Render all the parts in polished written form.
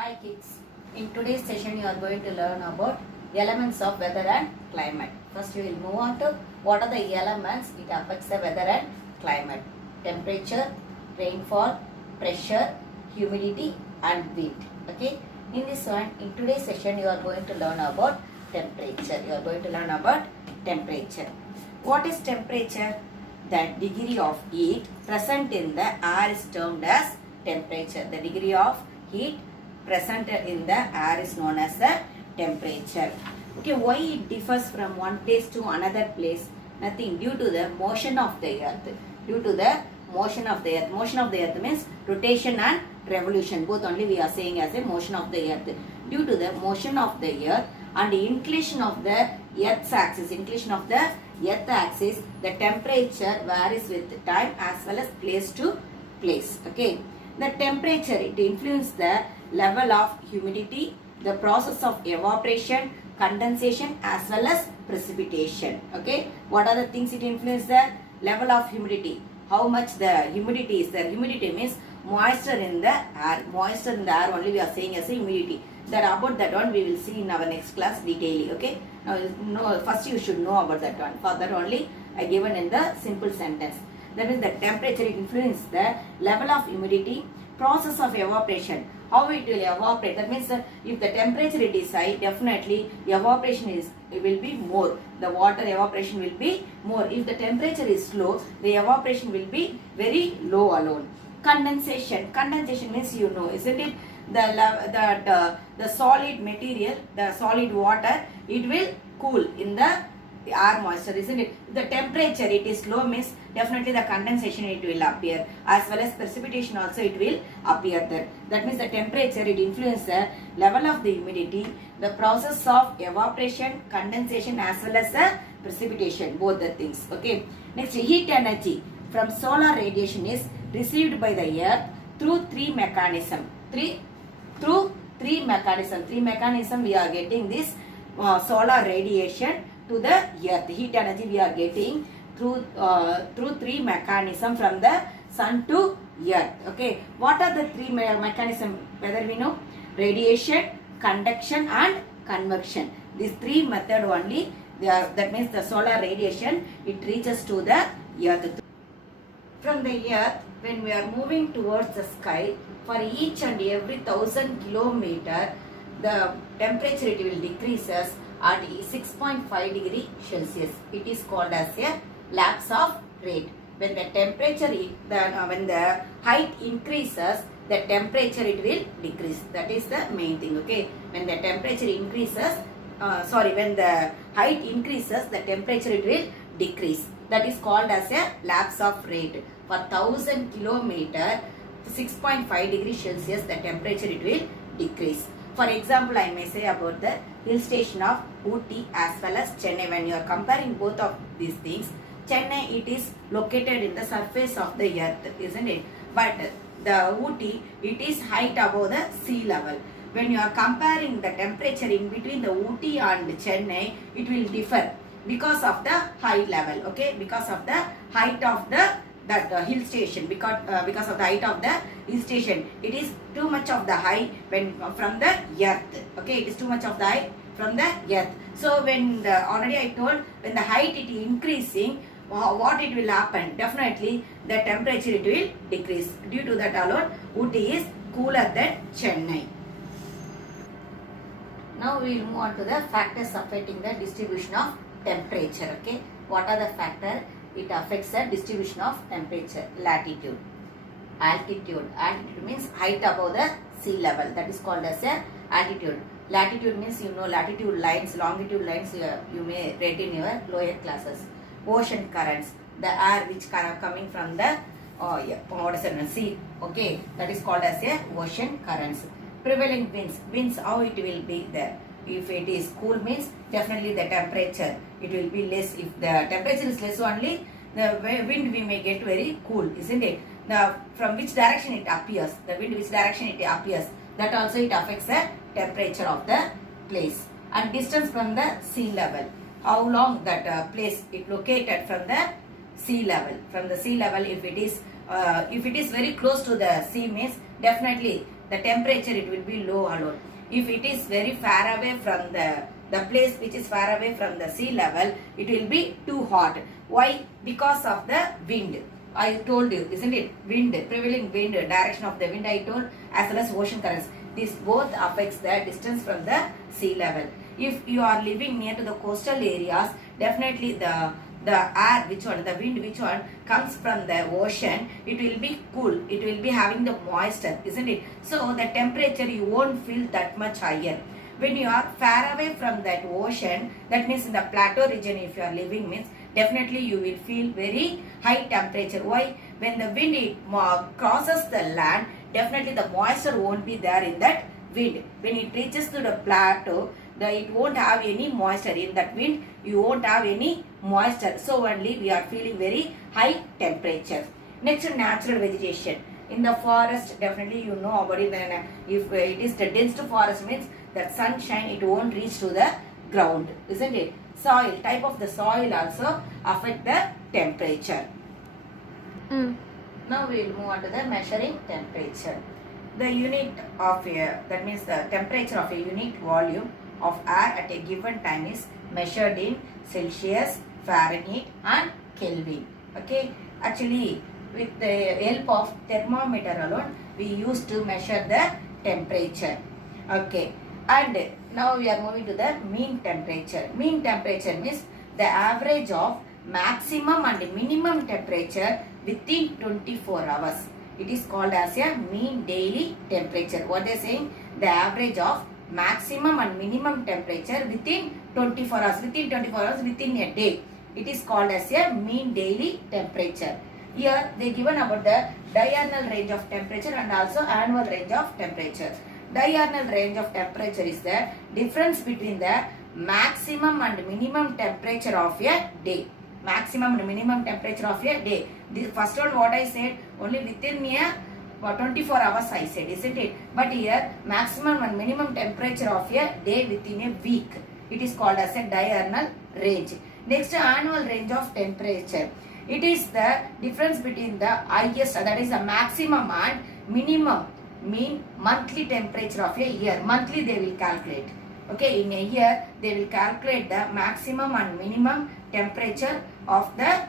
Hi kids, in today's session you are going to learn about elements of weather and climate. First you will move on to what are the elements it affects the weather and climate. Temperature, rainfall, pressure, humidity and wind. Okay, in this one, in today's session you are going to learn about temperature. You are going to learn about temperature. What is temperature? The degree of heat present in the air is termed as temperature. The degree of heat present in the air is known as the temperature. Okay, why it differs from one place to another place? Nothing, due to the motion of the earth. Due to the motion of the earth. Motion of the earth means rotation and revolution. Both only we are saying as a motion of the earth. Due to the motion of the earth and the inclination of the earth's axis, the temperature varies with time as well as place to place. Okay, the temperature, it influences the level of humidity, the process of evaporation, condensation as well as precipitation. Okay, what are the things it influences? The level of humidity, how much the humidity is there. Humidity means moisture in the air. Moisture in the air only we are saying as a humidity. That about that one we will see in our next class detailing. Okay, now first you should know about that one. For that only I given in the simple sentence. That means the temperature influences the level of humidity, process of evaporation, how it will evaporate. That means if the temperature it is high, definitely evaporation it will be more. The water evaporation will be more. If the temperature is low, the evaporation will be very low alone. Condensation. Condensation means you know, isn't it? The solid material, the solid water, it will cool in the air moisture, isn't it? The temperature it is low means definitely the condensation it will appear, as well as precipitation also it will appear there. That means the temperature it influences the level of the humidity, the process of evaporation, condensation as well as the precipitation, both the things. Okay, next, heat energy from solar radiation is received by the earth through three mechanisms. Three mechanism we are getting this solar radiation to the earth. Heat energy we are getting through three mechanism from the sun to earth. Okay, what are the three mechanism? Whether we know radiation, conduction and convection. These three method only they are. That means the solar radiation it reaches to the earth. From the earth, when we are moving towards the sky, for each and every 1000 kilometer, the temperature it will decreases at 6.5 degree Celsius. It is called as a lapse of rate. When the temperature, when the height increases, the temperature it will decrease. That is the main thing. Okay, when the temperature increases, when the height increases, the temperature it will decrease. That is called as a lapse of rate. For 1000 kilometer, 6.5 degree Celsius, the temperature it will decrease. For example, I may say about the hill station of Ooty as well as Chennai. When you are comparing both of these things, Chennai it is located in the surface of the earth, isn't it? But the Ooty it is height above the sea level. When you are comparing the temperature in between the Ooty and Chennai, it will differ because of the high level. Okay, because of the height of the hill station, because of the height of the hill station, it is too much of the height when from the earth. Okay, it is too much of the height from the earth. So when already I told, when the height it is increasing, what it will happen? Definitely the temperature it will decrease. Due to that alone, Ooty is cooler than Chennai. Now we will move on to the factors affecting the distribution of temperature. Okay, what are the factors? It affects the distribution of temperature. Latitude, altitude. Altitude means height above the sea level. That is called as a altitude. Latitude means you know latitude lines, longitude lines you may read in your lower classes. Ocean currents, the air which coming from the sea. Okay, that is called as a ocean currents. Prevailing winds. Winds, how it will be there? If it is cool means definitely the temperature it will be less. If the temperature is less only, the wind we may get very cool, isn't it? From which direction it appears, the wind which direction it appears, that also it affects the temperature of the place. And distance from the sea level, how long that place it located from the sea level. From the sea level, if it is very close to the sea means definitely the temperature it will be low alone. If it is very far away from the place which is far away from the sea level, it will be too hot. Why? Because of the wind. I told you, isn't it? Wind, prevailing wind, direction of the wind I told, as well as ocean currents. This both affects the distance from the sea level. If you are living near to the coastal areas, definitely the air which one, the wind which one comes from the ocean, it will be cool, it will be having the moisture, isn't it? So the temperature you won't feel that much higher. When you are far away from that ocean, that means in the plateau region if you are living, means definitely you will feel very high temperature. Why? When the wind crosses the land, definitely the moisture won't be there in that wind. When it reaches to the plateau, it won't have any moisture. In that wind, you won't have any moisture. So only we are feeling very high temperature. Next, natural vegetation. In the forest, definitely you know about it. If it is the dense forest, means that sunshine, it won't reach to the ground, isn't it? Soil, type of the soil also affect the temperature. Now we will move on to the measuring temperature. The unit of air, that means the temperature of a unit volume of air at a given time is measured in Celsius, Fahrenheit and Kelvin. Okay, actually with the help of thermometer alone we used to measure the temperature. Okay, and now we are moving to the mean temperature. Mean temperature means the average of maximum and minimum temperature within 24 hours. It is called as a mean daily temperature. What they are saying? The average of maximum and minimum temperature within 24 hours. Within 24 hours, within a day. It is called as a mean daily temperature. Here they given about the diurnal range of temperature and also annual range of temperature. Diurnal range of temperature is the difference between the maximum and minimum temperature of a day. Maximum and minimum temperature of a day. The first one what I said, only within a 24 hours I said, isn't it? But here maximum and minimum temperature of a day within a week. It is called as a diurnal range. Next, annual range of temperature. It is the difference between the highest, that is the maximum and minimum mean monthly temperature of a year. Monthly they will calculate. Okay, in a year they will calculate the maximum and minimum temperature of the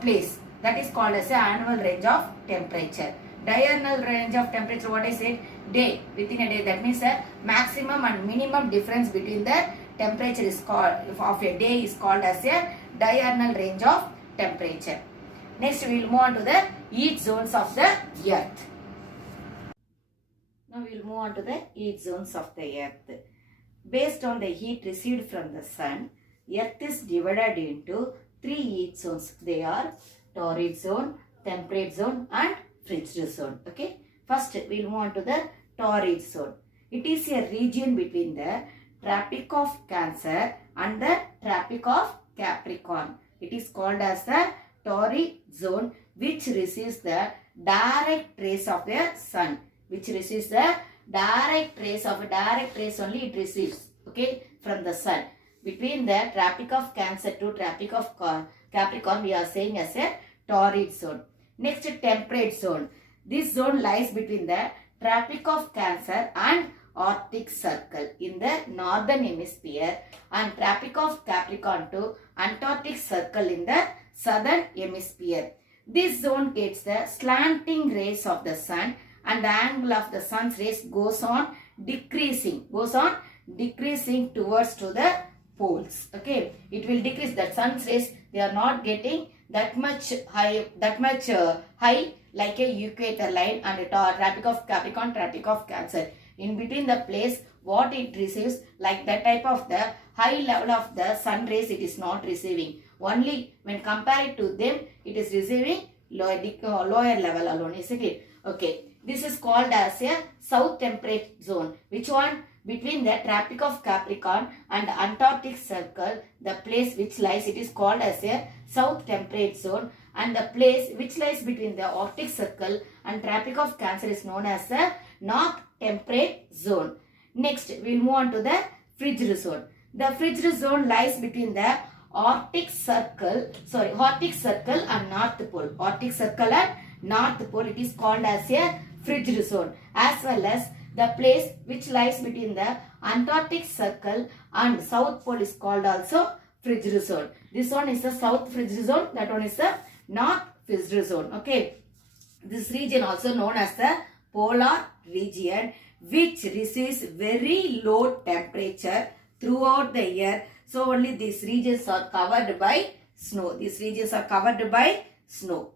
place. That is called as the annual range of temperature. Diurnal range of temperature, what I said, day, within a day. That means the maximum and minimum difference between the temperature is called of a day is called as a diurnal range of temperature. Next we will move on to the heat zones of the earth. Now we will move on to the heat zones of the earth. Based on the heat received from the sun, earth is divided into 3 heat zones. They are torrid zone, temperate zone and frigid zone. Okay. First we will move on to the torrid zone. It is a region between the Tropic of Cancer and the Tropic of Capricorn. It is called as the torrid zone, which receives the direct rays of the sun. Which receives the direct rays only it receives, okay, from the sun. Between the Tropic of Cancer to Tropic of Capricorn, we are saying as a torrid zone. Next, temperate zone. This zone lies between the Tropic of Cancer and Arctic Circle in the northern hemisphere and Tropic of Capricorn to Antarctic Circle in the southern hemisphere. This zone gets the slanting rays of the sun and the angle of the sun's rays goes on decreasing towards to the poles. Okay, it will decrease. The sun's rays, they are not getting that much high like a equator line and a Tropic of Capricorn, Tropic of Cancer. In between the place what it receives, like that type of the high level of the sun rays, it is not receiving. Only when compared to them, it is receiving lower level alone, isn't it? Okay, this is called as a south temperate zone. Which one? Between the Tropic of Capricorn and Antarctic Circle, the place which lies, it is called as a south temperate zone, and the place which lies between the Arctic Circle and Tropic of Cancer is known as the north temperate zone. Next, we will move on to the frigid zone. The frigid zone lies between the Arctic Circle and North Pole. Arctic Circle and North Pole, it is called as a frigid zone, as well as the place which lies between the Antarctic Circle and South Pole is called also frigid zone. This one is the South frigid zone, that one is the North frigid zone. Okay. This region also known as the polar region, which receives very low temperature throughout the year. So only these regions are covered by snow. These regions are covered by snow.